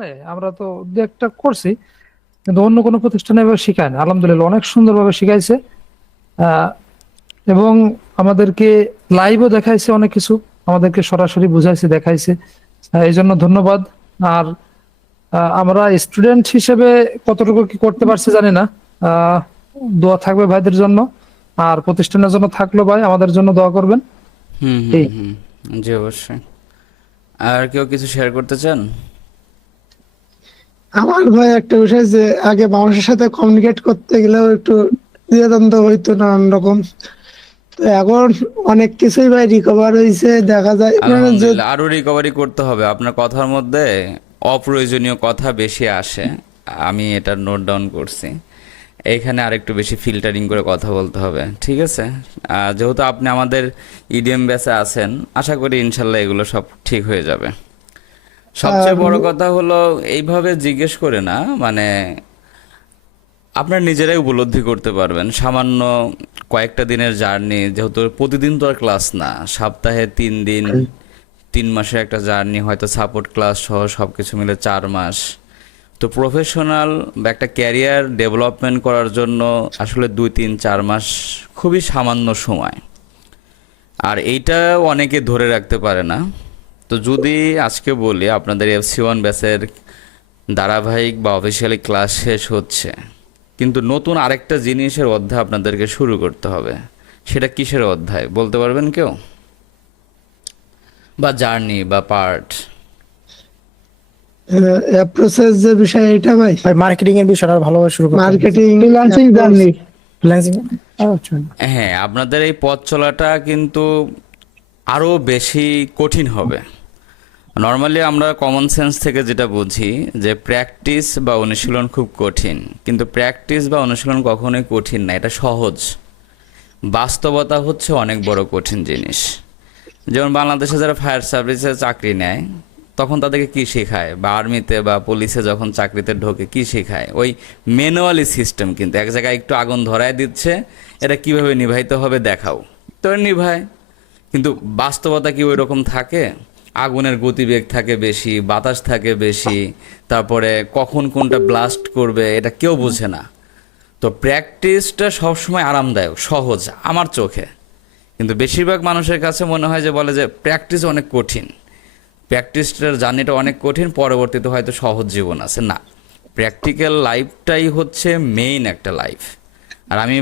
প্রতিষ্ঠানে আমরা তো দু একটা করছি, কিন্তু অন্য কোনো প্রতিষ্ঠানে এভাবে শিখায় না। আলহামদুলিল্লাহ অনেক সুন্দরভাবে শিখাইছে। আহ, এবং আমাদেরকে লাইভও দেখাইছে, অনেক কিছু আমাদেরকে সরাসরি বুঝাইছে, দেখাইছে। এই জন্য ধন্যবাদ। আর আমরা স্টুডেন্ট হিসেবে কতটুকু কি করতে পারছি জানি না। আহ দোয়া থাকবে ভাইদের জন্য, আর প্রতিষ্ঠানের জন্য থাকলো ভাই, আমাদের জন্য দোয়া করবেন। হুম হুম এই হুম। জি অবশ্যই। আর কেউ কিছু শেয়ার করতে চান? আমার ভাই একটা বিষয় যে আগে মানুষের সাথে কমিউনিকেট করতে গেলেও একটু দ্বিধাদ্বন্দ্ব হইতো নানান রকম। তো এখন অনেক কিছুই ভাই রিকভার হয়েছে দেখা যায়, মানে যে আলহামদুলিল্লাহ, আরও রিকভারি করতে হবে। আপনার কথার মধ্যে অপ্রয়োজনীয় কথা বেশি আসে, আমি এটা নোট ডাউন করছি। এইখানে আরেকটু বেশি ফিল্টারিং করে কথা বলতে হবে, ঠিক আছে? যেহেতু আপনি আমাদের ইডিএম ব্যাচে আছেন, আশা করি ইনশাল্লাহ এগুলো সব ঠিক হয়ে যাবে। আর সবচেয়ে বড় কথা হলো এইভাবে জিজ্ঞেস করে না, মানে আপনার নিজেরাই উপলব্ধি করতে পারবেন। সামান্য কয়েকটা দিনের জার্নি, যেহেতু প্রতিদিন তো আর ক্লাস না, সপ্তাহে 3 দিন, 3 মাসের একটা জার্নি, হয়তো সাপোর্ট ক্লাস সহ সব কিছু মিলে 4 মাস। তো প্রফেশনাল বা একটা ক্যারিয়ার ডেভেলপমেন্ট করার জন্য আসলে 2, 3, 4 মাস খুবই সামান্য সময়, আর এইটা অনেকে ধরে রাখতে পারে না। তো যদি আজকে বলি আপনাদের FC1 ব্যাচের ধারাবাহিক বা অফিসিয়ালি ক্লাস শেষ হচ্ছে, কিন্তু নতুন আরেকটা জিনিসের অধ্যায় আপনাদেরকে শুরু করতে হবে। সেটা কিসের অধ্যায় বলতে পারবেন কেউ? বা জার্নি বা পার্ট? প্রসেস যে বিষয় এটা ভাই, ভাই মার্কেটিং এর বিষয়টা আরো ভালোভাবে শুরু করতে হবে। Marketing freelancing journey. ফ্রিল্যান্সিং আচ্ছা। হ্যাঁ, আপনাদের এই পথ চলাটা কিন্তু আরও বেশি কঠিন হবে। নর্মালি আমরা কমন সেন্স থেকে যেটা বুঝি যে প্র্যাকটিস বা অনুশীলন খুব কঠিন, কিন্তু প্র্যাকটিস বা অনুশীলন কখনোই কঠিন না, এটা সহজ। বাস্তবতা হচ্ছে অনেক বড় কঠিন জিনিস। যেমন বাংলাদেশে যারা ফায়ার সার্ভিসে চাকরি নেয়, তখন তাদেরকে কি শেখায়, বা আর্মিতে বা পুলিশে যখন চাকরিতে ঢোকে কি শেখায়? ওই ম্যানুয়ালি সিস্টেম, কিন্তু এক জায়গায় একটু আগুন ধরায় দিচ্ছে, এটা কিভাবে নিভাইতে হবে দেখাও, তো নিভায়। কিন্তু বাস্তবতা কি ওই রকম থাকে? আগুনের গতিবেগ থাকে বেশি, বাতাস থাকে বেশি, তারপরে কখন কোনটা ব্লাস্ট করবে এটা কেউ বোঝে না। তো প্র্যাকটিসটা সবসময় আরামদায়ক, সহজ আমার চোখে, কিন্তু বেশিরভাগ মানুষের কাছে মনে হয় যে বলে যে প্র্যাকটিস অনেক কঠিন, প্র্যাকটিসটার জার্নিটা অনেক কঠিন, পরবর্তীতে হয়তো সহজ জীবন আছে। না, প্র্যাকটিক্যাল লাইফটাই হচ্ছে মেইন একটা লাইফ। আর আমি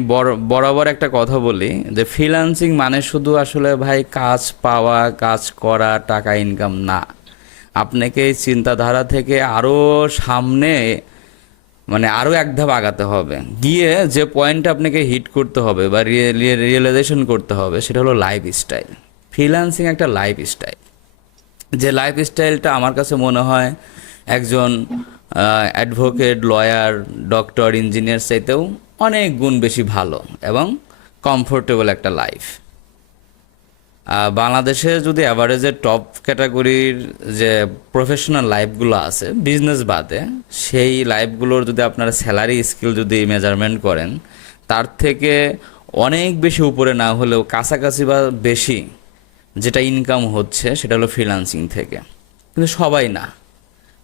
বরাবর একটা কথা বলি যে ফ্রিল্যান্সিং মানে শুধু আসলে ভাই কাজ পাওয়া, কাজ করা, টাকা ইনকাম না। আপনাকে এই চিন্তাধারা থেকে আরও সামনে, মানে আরও এক ধাপ আগাতে হবে, গিয়ে যে পয়েন্টটা আপনাকে হিট করতে হবে বা রিয়েলাইজেশন করতে হবে, সেটা হলো লাইফস্টাইল। ফ্রিল্যান্সিং একটা লাইফস্টাইল, যে লাইফস্টাইলটা আমার কাছে মনে হয় একজন অ্যাডভোকেট, লয়ার, ডক্টর, ইঞ্জিনিয়ার চাইতেও অনেক গুণ বেশি ভালো এবং কমফোর্টেবল একটা লাইফ। বাংলাদেশে যদি অ্যাভারেজের টপ ক্যাটাগরির যে প্রফেশনাল লাইফগুলো আছে বিজনেস বাদে, সেই লাইফগুলোর যদি আপনারা স্যালারি স্কেল যদি মেজারমেন্ট করেন, তার থেকে অনেক বেশি উপরে না হলেও কাছাকাছি বা বেশি যেটা ইনকাম হচ্ছে সেটা হলো ফ্রিল্যান্সিং থেকে। কিন্তু সবাই না,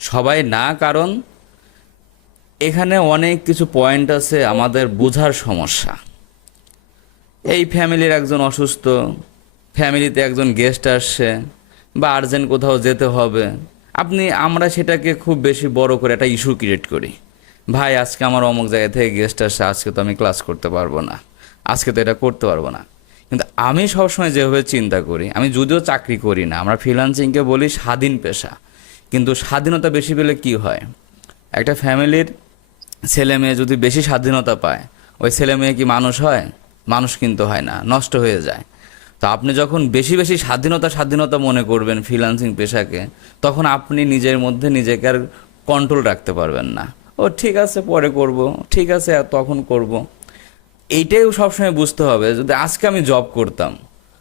সবাই না, কারণ এখানে অনেক কিছু পয়েন্ট আছে আমাদের বোঝার সমস্যা। এই ফ্যামিলির একজন অসুস্থ, ফ্যামিলিতে একজন গেস্ট আসছে, বা আর্জেন্ট কোথাও যেতে হবে, আমরা সেটাকে খুব বেশি বড় করে একটা ইস্যু ক্রিয়েট করি। ভাই আজকে আমার অমুক জায়গা থেকে গেস্ট আসছে, আজকে তো আমি ক্লাস করতে পারবো না, আজকে তো এটা করতে পারবো না। কিন্তু আমি সবসময় যেভাবে চিন্তা করি, আমি যদিও চাকরি করি না, আমরা ফ্রিল্যান্সিংকে বলি স্বাধীন পেশা, কিন্তু স্বাধীনতা বেশি পেলে কি হয়? একটা ফ্যামিলির ছেলে মেয়ে যদি বেশি স্বাধীনতা পায়, ওই ছেলে মেয়ে কি মানুষ হয়? মানুষ কিন্তু হয় না, নষ্ট হয়ে যায়। তো আপনি যখন বেশি বেশি স্বাধীনতা স্বাধীনতা মনে করবেন ফ্রিল্যান্সিং পেশাকে, তখন আপনি নিজের মধ্যে নিজেকে আর কন্ট্রোল রাখতে পারবেন না। ও ঠিক আছে পরে করব, ঠিক আছে তখন করব। এইটাই সবসময় বুঝতে হবে, যদি আজকে আমি জব করতাম,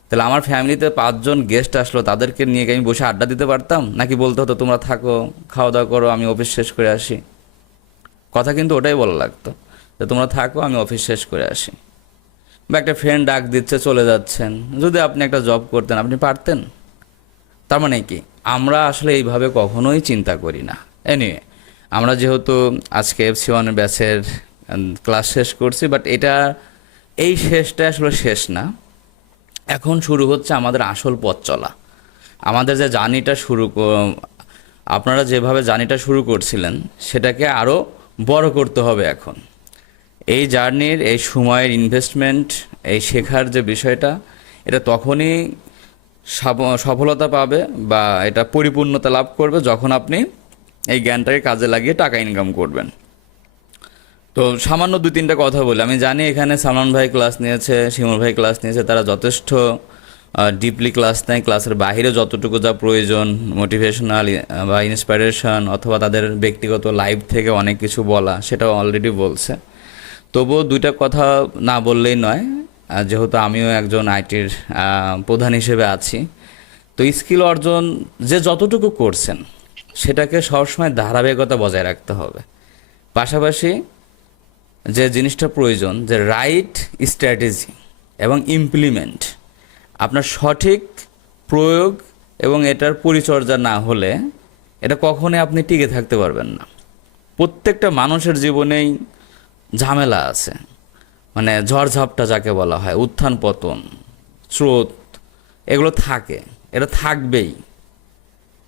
তাহলে আমার ফ্যামিলিতে 5 জন গেস্ট আসলো, তাদেরকে নিয়ে কি আমি বসে আড্ডা দিতে পারতাম? নাকি বলতে হতো তোমরা থাকো, খাওয়া দাওয়া করো, আমি অফিস শেষ করে আসি? কথা কিন্তু ওটাই বলা লাগতো, যে তোমরা থাকো, আমি অফিস শেষ করে আসি। বা একটা ফ্রেন্ড ডাক দিচ্ছে, চলে যাচ্ছেন, যদি আপনি একটা জব করতেন আপনি পারতেন? তার মানে কি, আমরা আসলে এইভাবে কখনোই চিন্তা করি না। এনিওয়ে, আমরা যেহেতু আজকে FC1 ব্যাচের ক্লাস শেষ করছি, বাট এটা এই শেষটা আসলে শেষ না। এখন শুরু হচ্ছে আমাদের আসল পথ চলা। আমাদের যে জার্নিটা আপনারা যেভাবে জার্নিটা শুরু করছিলেন সেটাকে আরও বড় করতে হবে এখন। এই জার্নির এই সময়ের ইনভেস্টমেন্ট, এই শেখার যে বিষয়টা, এটা তখনই সফলতা পাবে বা এটা পরিপূর্ণতা লাভ করবে যখন আপনি এই জ্ঞানটাকে কাজে লাগিয়ে টাকা ইনকাম করবেন। তো সামান্য 2-3টা কথা বলি। আমি জানি এখানে সালমান ভাই ক্লাস নিয়েছে, শিমুল ভাই ক্লাস নিয়েছে, তারা যথেষ্ট ডিপলি ক্লাস নেয়। ক্লাসের বাইরে যতটুকু যা প্রয়োজন, মোটিভেশনাল বা ইন্সপিরেশন অথবা তাদের ব্যক্তিগত লাইফ থেকে অনেক কিছু বলা, সেটাও অলরেডি বলছে। তবুও 2টা কথা না বললেই নয়, যেহেতু আমিও একজন আইটির প্রধান হিসেবে আছি। তো স্কিল অর্জন যে যতটুকু করছেন সেটাকে সবসময় ধারাবাহিকতা বজায় রাখতে হবে। পাশাপাশি যে জিনিসটা প্রয়োজন, যে রাইট স্ট্র্যাটেজি এবং ইমপ্লিমেন্ট, আপনার সঠিক প্রয়োগ এবং এটার পরিচর্যা না হলে এটা কখনোই আপনি টিকে থাকতে পারবেন না। প্রত্যেকটা মানুষের জীবনেই ঝামেলা আছে, মানে ঝড়ঝাপটা যাকে বলা হয়, উত্থান পতন, স্রোত, এগুলো থাকে, এটা থাকবেই।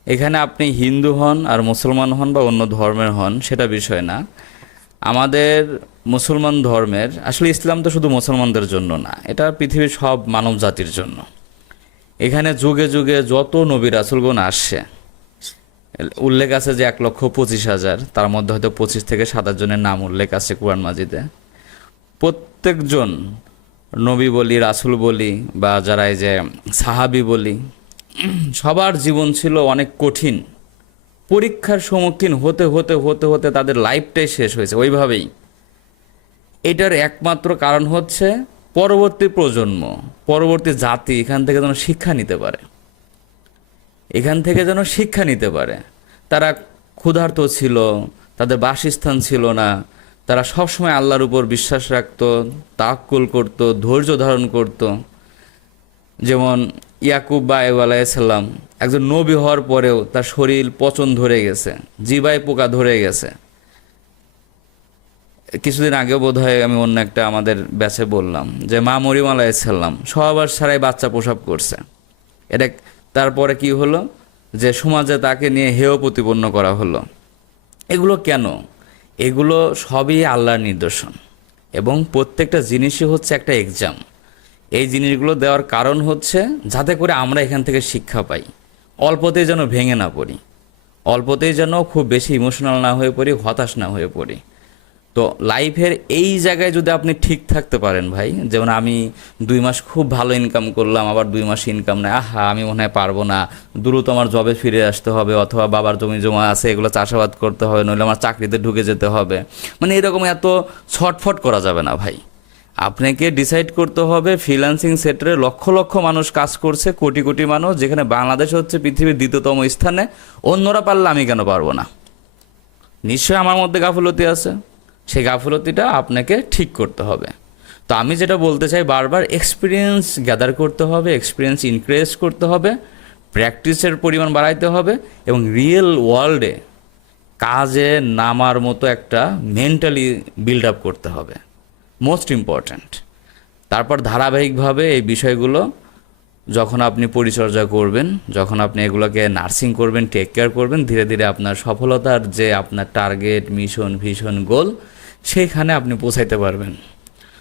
এখানে আপনি হিন্দু হন আর মুসলমান হন বা অন্য ধর্মের হন সেটা বিষয় না। আমাদের মুসলমান ধর্মের, আসলে ইসলাম তো শুধু মুসলমানদের জন্য না, এটা পৃথিবীর সব মানব জাতির জন্য। এখানে যুগে যুগে যত নবী রাসূলগণ আসছে, উল্লেখ আছে যে 1,25,000, তার মধ্যে হয়তো 25 থেকে 27 জনের নাম উল্লেখ আছে কুরআন মাজিদে। প্রত্যেকজন নবী বলি, রাসূল বলি বা যারা এই যে সাহাবী বলি, সবার জীবন ছিল অনেক কঠিন। পরীক্ষার সম্মুখীন হতে হতে হতে হতে তাদের লাইফটাই শেষ হয়েছে ওইভাবেই। এটার একমাত্র কারণ হচ্ছে পরবর্তী প্রজন্ম, পরবর্তী জাতি এখান থেকে যেন শিক্ষা নিতে পারে, এখান থেকে যেন শিক্ষা নিতে পারে। তারা ক্ষুধার্ত ছিল, তাদের বাসস্থান ছিল না, তারা সবসময় আল্লাহর উপর বিশ্বাস রাখত, তাওয়াক্কুল করত, ধৈর্য ধারণ করত। যেমন ইয়াকুব বা আইয়ুব আলাইহিসসালাম, একজন নবী হওয়ার পরেও তার শরীর পচন ধরে গেছে, জিবায় পোকা ধরে গেছে। কিছুদিন আগেও বোধহয় আমি অন্য একটা আমাদের ব্যাচে বললাম যে মা মরিয়ম আলাইহিসসালাম সবার সারাই বাচ্চা প্রসব করছে। এটা তারপরে কি হলো যে সমাজে তাকে নিয়ে হেয় প্রতিপন্ন করা হলো। এগুলো কেন? এগুলো সবই আল্লাহর নিদর্শন এবং প্রত্যেকটা জিনিসই হচ্ছে একটা এক্সাম। এই জিনিসগুলো দেওয়ার কারণ হচ্ছে যাতে করে আমরা এখান থেকে শিক্ষা পাই, অল্পতেই যেন ভেঙে না পড়ি, অল্পতেই যেন খুব বেশি ইমোশনাল না হয়ে পড়ি, হতাশ না হয়ে পড়ি। তো লাইফের এই জায়গায় যদি আপনি ঠিক থাকতে পারেন ভাই, যেমন আমি 2 মাস খুব ভালো ইনকাম করলাম, আবার 2 মাস ইনকাম নেই, আমি মনে হয় পারবো না, দ্রুত আমার জবে ফিরে আসতে হবে, অথবা বাবার জমি জমা আছে এগুলো চাষাবাদ করতে হবে, নইলে আমার চাকরিতে ঢুকে যেতে হবে, মানে এরকম এত ছটফট করা যাবে না ভাই। আপনাকে ডিসাইড করতে হবে ফ্রিল্যান্সিং সেক্টরে লক্ষ লক্ষ মানুষ কাজ করছে, কোটি কোটি মানুষ, যেখানে বাংলাদেশ হচ্ছে পৃথিবীর 2য়তম স্থানে। অন্যরা পারলে আমি কেন পারবো না? নিশ্চয়ই আমার মধ্যে গাফলতি আছে, সেই গাফলতিটা আপনাকে ঠিক করতে হবে। তো আমি যেটা বলতে চাই বারবার, এক্সপিরিয়েন্স গ্যাদার করতে হবে, এক্সপিরিয়েন্স ইনক্রিজ করতে হবে, প্র্যাকটিসের পরিমাণ বাড়াইতে হবে এবং রিয়েল ওয়ার্ল্ডে কাজে নামার মতো একটা মেন্টালি বিল্ড আপ করতে হবে, মোস্ট ইম্পর্ট্যান্ট। তারপর ধারাবাহিকভাবে এই বিষয়গুলো যখন আপনি পরিচর্যা করবেন, যখন আপনি এগুলোকে নার্সিং করবেন, টেক কেয়ার করবেন, ধীরে ধীরে আপনার সফলতার যে আপনার টার্গেট, মিশন, ভিশন, গোল, সেইখানে আপনি পৌঁছাইতে পারবেন।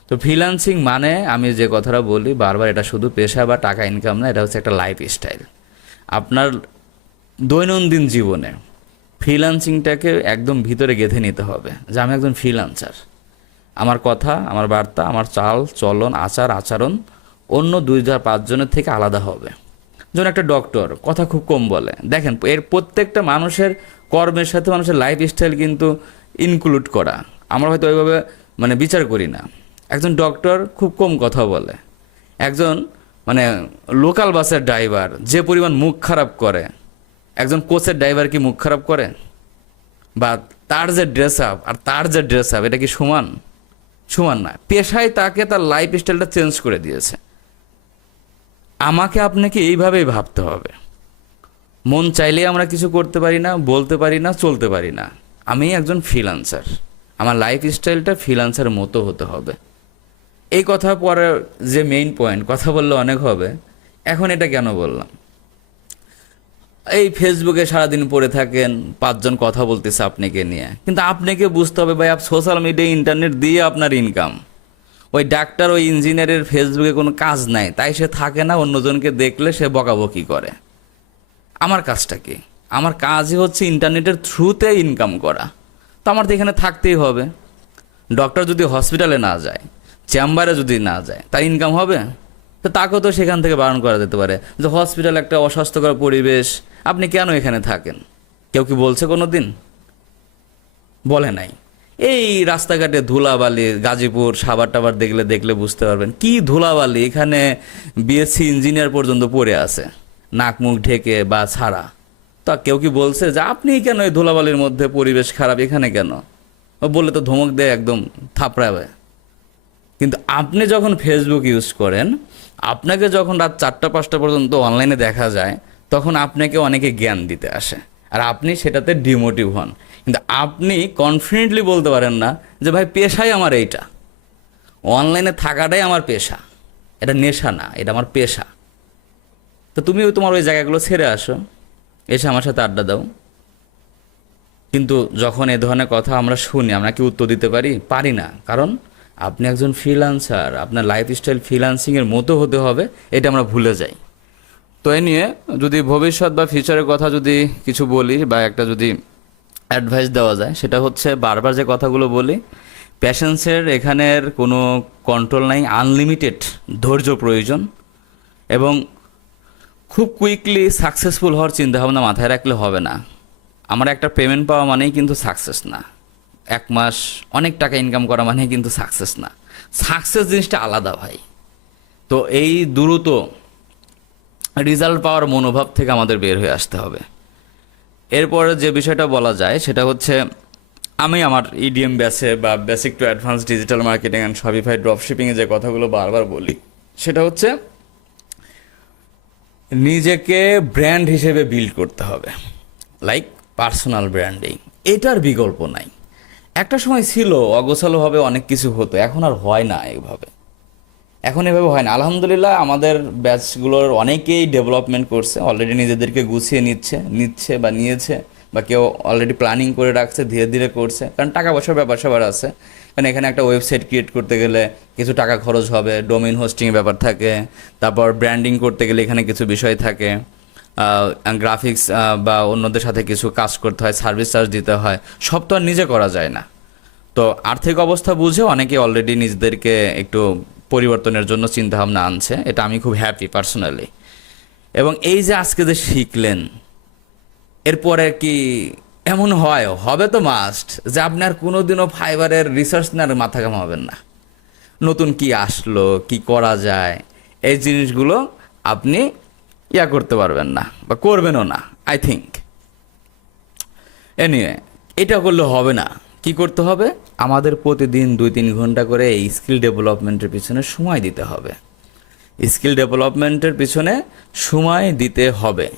তো ফ্রিল্যান্সিং মানে আমি যে কথাটা বলি বারবার, এটা শুধু পেশা বা টাকা ইনকাম না, এটা হচ্ছে একটা লাইফ স্টাইল। আপনার দৈনন্দিন জীবনে ফ্রিল্যান্সিংটাকে একদম ভিতরে গেঁথে নিতে হবে যে আমি একজন ফ্রিল্যান্সার। আমার কথা, আমার বার্তা, আমার চাল চলন, আচার আচরণ অন্য 2-5 জনের থেকে আলাদা হবে। যেমন একটা ডক্টর কথা খুব কম বলে, দেখেন এর প্রত্যেকটা মানুষের কর্মের সাথে মানুষের লাইফ স্টাইল কিন্তু ইনক্লুড করা, আমরা হয়তো ওইভাবে মানে বিচার করি না। একজন ডক্টর খুব কম কথা বলে, একজন মানে লোকাল বাসের ড্রাইভার যে পরিমাণ মুখ খারাপ করে, একজন কোচের ড্রাইভার কি মুখ খারাপ করে? বা তার যে ড্রেস আপ আর তার যে ড্রেস আপ, এটা কি সমান? সমান না। পেশায় তাকে তার লাইফ স্টাইলটা চেঞ্জ করে দিয়েছে। আমাকে আপনাকে এইভাবেই ভাবতে হবে। মন চাইলেই আমরা কিছু করতে পারি না, বলতে পারি না, চলতে পারি না। আমি একজন ফ্রিল্যান্সার, আমার লাইফস্টাইলটা ফ্রিল্যান্সারের মতো হতে হবে। এই কথা পরে যে মেইন পয়েন্ট, কথা বললে অনেক হবে, এখন এটা কেন বললাম? এই ফেসবুকে সারাদিন পড়ে থাকেন, 5 জন কথা বলতেছে আপনাকে নিয়ে, কিন্তু আপনাকে বুঝতে হবে ভাই, সোশ্যাল মিডিয়া ইন্টারনেট দিয়ে আপনার ইনকাম। ওই ডাক্তার, ওই ইঞ্জিনিয়ারের ফেসবুকে কোনো কাজ নাই, তাই সে থাকে না, অন্যজনকে দেখলে সে বকাবকি করে। আমার কাজটা কি? আমার কাজই হচ্ছে ইন্টারনেটের থ্রুতে ইনকাম করা। তো আমার তো এখানে থাকতেই হবে। ডক্টর যদি হসপিটালে না যায়, চেম্বারে যদি না যায়, তার ইনকাম হবে? তো তাকেও তো সেখান থেকে বারণ করা যেতে পারে যে হসপিটাল একটা অস্বাস্থ্যকর পরিবেশ, আপনি কেন এখানে থাকেন? কেউ কি বলছে কোনো দিন? বলে নাই। এই রাস্তাঘাটে ধুলাবালি, গাজীপুর সাভার টাবার দেখলে বুঝতে পারবেন কি ধুলাবালি। এখানে বিএসসি ইঞ্জিনিয়ার পর্যন্ত পড়ে আছে, নাক মুখ ঢেকে বা ছাড়া। তা কেউ কি বলছে যে আপনি কেন এই ধুলাবালির মধ্যে, পরিবেশ খারাপ, এখানে কেন? ও বললে তো ধমক দেয়, একদম থাপড়াবে। কিন্তু আপনি যখন ফেসবুক ইউজ করেন, আপনাকে যখন রাত 4টা-5টা পর্যন্ত অনলাইনে দেখা যায়, তখন আপনাকে অনেকে জ্ঞান দিতে আসে, আর আপনি সেটাতে ডিমোটিভ হন। কিন্তু আপনি কনফিডেন্টলি বলতে পারেন না যে ভাই পেশাই আমার এইটা, অনলাইনে থাকাটাই আমার পেশা, এটা নেশা না, এটা আমার পেশা। তো তুমিও তোমার ওই জায়গাগুলো ছেড়ে আসো, এসে আমার সাথে আড্ডা দাও। কিন্তু যখন এ ধরনের কথা আমরা শুনি, আমরা কি উত্তর দিতে পারি? পারি না। কারণ আপনি একজন ফ্রিল্যান্সার, আপনার লাইফস্টাইল ফ্রিল্যান্সিংয়ের মতো হতে হবে, এটা আমরা ভুলে যাই। তো এ নিয়ে যদি ভবিষ্যৎ বা ফিউচারের কথা যদি কিছু বলি, বা একটা যদি অ্যাডভাইস দেওয়া যায়, সেটা হচ্ছে বারবার যে কথাগুলো বলি, প্যাশেন্সের এখানের কোনো কন্ট্রোল নাই, আনলিমিটেড ধৈর্য প্রয়োজন, এবং খুব কুইকলি সাকসেসফুল হওয়ার চিন্তাভাবনা মাথায় রাখলে হবে না। আমার একটা পেমেন্ট পাওয়া মানেই কিন্তু সাকসেস না, 1 মাস অনেক টাকা ইনকাম করা মানেই কিন্তু সাকসেস না। সাকসেস জিনিসটা আলাদা ভাই। তো এই দ্রুত রেজাল্ট পাওয়ার মনোভাব থেকে আমাদের বের হয়ে আসতে হবে। এরপরে যে বিষয়টা বলা যায় সেটা হচ্ছে, আমি আমার ইডিএম ব্যাচে বা basic to advance digital marketing and Shopify ড্রপশিপিংয়ে যে কথাগুলো বারবার বলি, সেটা হচ্ছে নিজেকে ব্র্যান্ড হিসেবে বিল্ড করতে হবে, লাইক পার্সোনাল ব্র্যান্ডিং। এটার বিকল্প নাই। একটা সময় ছিল অগোছালোভাবে অনেক কিছু হতো, এখন আর হয় না এইভাবে। এখন এভাবে হয় না। আলহামদুলিল্লাহ আমাদের ব্যাচগুলোর অনেকেই ডেভেলপমেন্ট করছে, অলরেডি নিজেদেরকে গুছিয়ে নিচ্ছে বা নিয়েছে, বা কেউ অলরেডি প্ল্যানিং করে রাখছে, ধীরে ধীরে করছে। কারণ টাকা পয়সার ব্যাপার স্যাপার আছে। কারণ এখানে একটা ওয়েবসাইট ক্রিয়েট করতে গেলে কিছু টাকা খরচ হবে, ডোমেইন হোস্টিংয়ের ব্যাপার থাকে, তারপর ব্র্যান্ডিং করতে গেলে এখানে কিছু বিষয় থাকে, গ্রাফিক্স বা অন্যদের সাথে কিছু কাজ করতে হয়, সার্ভিস চার্জ দিতে হয়। সব তো আর নিজে করা যায় না। তো আর্থিক অবস্থা বুঝে অনেকে অলরেডি নিজেদেরকে একটু পরিবর্তনের জন্য চিন্তাভাবনা আনছে, এটা আমি খুব হ্যাপি পার্সোনালি। এবং এই যে আজকে যে শিখলেন, এরপরে কি এমন হবে তো মাস্ট যে আপনি আর কোনোদিনও ফাইবারের রিসার্চ না মাথা ঘামাবেন না। নতুন কি আসলো, কি করা যায়, এই জিনিসগুলো আপনি করতে পারবেন না বা করবেনও না, আই থিঙ্ক। এনিওয়ে, এটা করলে হবে না। কি করতে হবে? আমাদের প্রতিদিন 2-3 ঘন্টা করে এই স্কিল ডেভেলপমেন্টের পিছনে সময় দিতে হবে। স্কিল ডেভেলপমেন্টের পিছনে সময় দিতে হবে।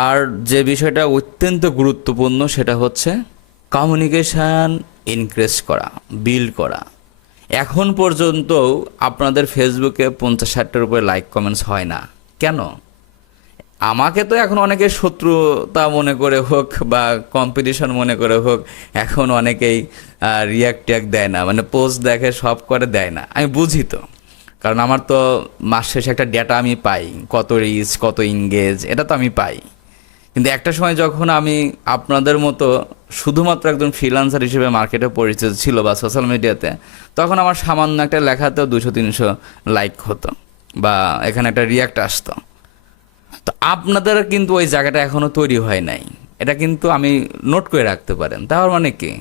আর যে বিষয়টা অত্যন্ত গুরুত্বপূর্ণ সেটা হচ্ছে কমিউনিকেশান ইনক্রিজ করা, বিল্ড করা। এখন পর্যন্ত আপনাদের ফেসবুকে 50-60টার উপরে লাইক কমেন্টস হয় না কেন? আমাকে তো এখন অনেকে শত্রুতা মনে করে হোক বা কম্পিটিশন মনে করে হোক, এখন অনেকেই রিয়াক্ট দেয় না, মানে পোস্ট দেখে সব করে দেয় না। আমি বুঝি তো, কারণ আমার তো মাস শেষে একটা ডেটা আমি পাই, কত রিচ, কত ইনগেজ, এটা তো আমি পাই। কিন্তু একটা সময় যখন আমি আপনাদের মতো শুধুমাত্র একজন ফ্রিল্যান্সার হিসেবে মার্কেটে পরিচিত ছিল বা সোশ্যাল মিডিয়াতে, তখন আমার সামান্য একটা লেখাতেও 200-300 লাইক হতো বা এখানে একটা রিয়াক্ট আসতো। তো আপনাদের কিন্তু ওই জায়গাটা এখনও তৈরি হয় নাই, এটা কিন্তু আমি নোট করে রাখতে পারেন। তার মানে কি,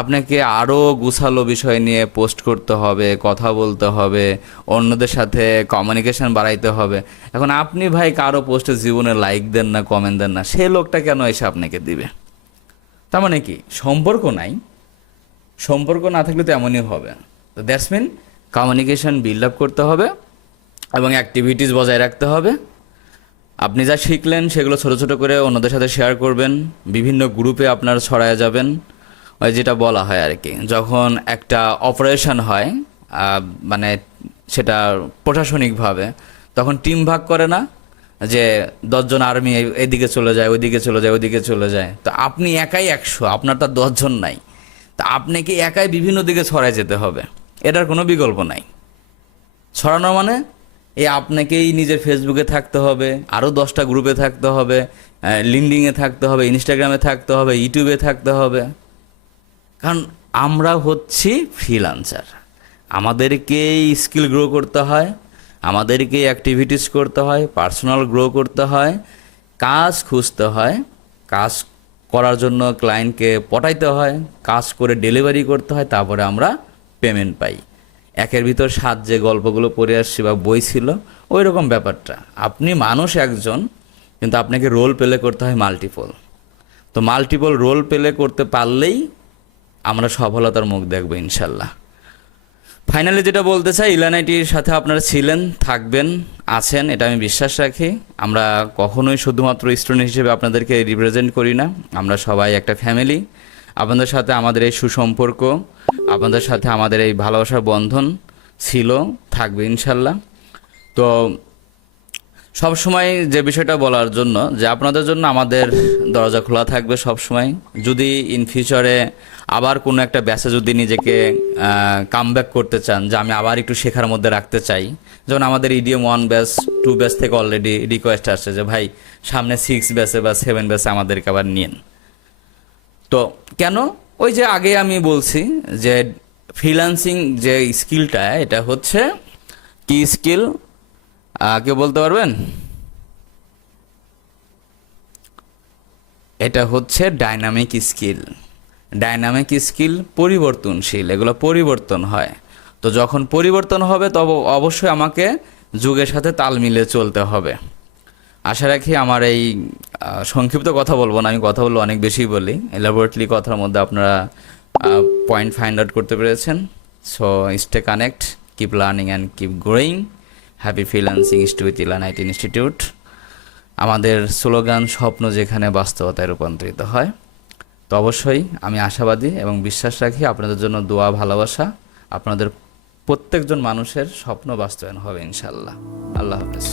আপনাকে আরও গুছালো বিষয় নিয়ে পোস্ট করতে হবে, কথা বলতে হবে, অন্যদের সাথে কমিউনিকেশন বাড়াইতে হবে। এখন আপনি ভাই কারো পোস্টে জীবনে লাইক দেন না, কমেন্ট দেন না, সে লোকটা কেন এসে আপনাকে দিবে? তার মানে কি, সম্পর্ক নাই? সম্পর্ক না থাকলে তো এমনই হবে। তো that's mean communication build up করতে হবে এবং অ্যাক্টিভিটিস বজায় রাখতে হবে। আপনি যা শিখলেন সেগুলো ছোট ছোট করে অন্যদের সাথে শেয়ার করবেন, বিভিন্ন গ্রুপে আপনার ছড়ায় যাবেন। ওই যেটা বলা হয় আর কি, যখন একটা অপারেশন হয় মানে সেটা প্রশাসনিকভাবে, তখন টিম ভাগ করে না, যে 10 জন আর্মি এদিকে চলে যায়, ওইদিকে চলে যায়, ওইদিকে চলে যায়। তো আপনি একাই 100, আপনার তার 10 জন নাই। তা আপনাকে একাই বিভিন্ন দিকে ছড়ায় যেতে হবে, এটার কোনো বিকল্প নাই। ছড়ানো মানে এই আপনাকেই নিজের ফেসবুকে থাকতে হবে, আরও 10টা গ্রুপে থাকতে হবে, লিঙ্কডইনে থাকতে হবে, ইনস্টাগ্রামে থাকতে হবে, ইউটিউবে থাকতে হবে। কারণ আমরা হচ্ছি ফ্রিল্যান্সার, আমাদেরকে স্কিল গ্রো করতে হয়, আমাদেরকে অ্যাক্টিভিটিস করতে হয়, পার্সোনাল গ্রো করতে হয়, কাজ খুঁজতে হয়, কাজ করার জন্য ক্লায়েন্টকে পটাইতে হয়, কাজ করে ডেলিভারি করতে হয়, তারপরে আমরা পেমেন্ট পাই। 1-এর ভিতর 7 যে গল্পগুলো পড়ে আসছি বা বই ছিল, ওই রকম ব্যাপারটা। আপনি মানুষ একজন, কিন্তু আপনাকে রোল প্লে করতে হয় মাল্টিপল। তো মাল্টিপল রোল প্লে করতে পারলেই আমরা সফলতার মুখ দেখব ইনশাল্লাহ। ফাইনালি যেটা বলতে চাই, ইলানআইটির সাথে আপনারা ছিলেন, থাকবেন, আছেন, এটা আমি বিশ্বাস রাখি। আমরা কখনোই শুধুমাত্র স্টুডেন্ট হিসেবে আপনাদেরকে রিপ্রেজেন্ট করি না, আমরা সবাই একটা ফ্যামিলি। আপনাদের সাথে আমাদের এই সুসম্পর্ক, আপনাদের সাথে আমাদের এই ভালোবাসার বন্ধন ছিল, থাকবে ইনশাল্লাহ। তো সবসময় যে বিষয়টা বলার জন্য, যে আপনাদের জন্য আমাদের দরজা খোলা থাকবে সবসময়। যদি ইন ফিউচারে আবার কোনো একটা ব্যাচে যদি নিজেকে কামব্যাক করতে চান, যে আমি আবার একটু শেখার মধ্যে রাখতে চাই, যেমন আমাদের ইডিএম 1 ব্যাচ 2 ব্যাচ থেকে অলরেডি রিকোয়েস্ট আসছে যে ভাই সামনে 6 ব্যাচে বা 7 ব্যাচে আমাদেরকে আবার নিন। তো কেন? ওই যে আগে আমি বলছি যে ফ্রিল্যান্সিং যে স্কিলটা, এটা হচ্ছে কি স্কিল, কেউ বলতে পারবেন? এটা হচ্ছে ডাইনামিক স্কিল। ডাইনামিক স্কিল পরিবর্তনশীল, এগুলো পরিবর্তন হয়। তো যখন পরিবর্তন হবে তবে অবশ্যই আমাকে যুগের সাথে তাল মিলিয়ে চলতে হবে। আশা রাখি আমার এই সংক্ষিপ্ত কথা বলবো না, আমি কথা বলবো অনেক বেশি বলি, এলাবোরেটলি কথার মধ্যে আপনারা পয়েন্ট ফাইন্ড আউট করতে পেরেছেন। So stay connect, keep learning and keep growing. Happy freelancing with ইলানআইটি ইনস্টিটিউট। আমাদের স্লোগান, স্বপ্ন যেখানে বাস্তবতায় রূপান্তরিত হয়। তো অবশ্যই আমি আশাবাদী এবং বিশ্বাস রাখি আপনাদের জন্য দোয়া, ভালোবাসা, আপনাদের প্রত্যেকজন মানুষের স্বপ্ন বাস্তবায়ন হবে ইনশাল্লাহ। আল্লাহ হাফেজ।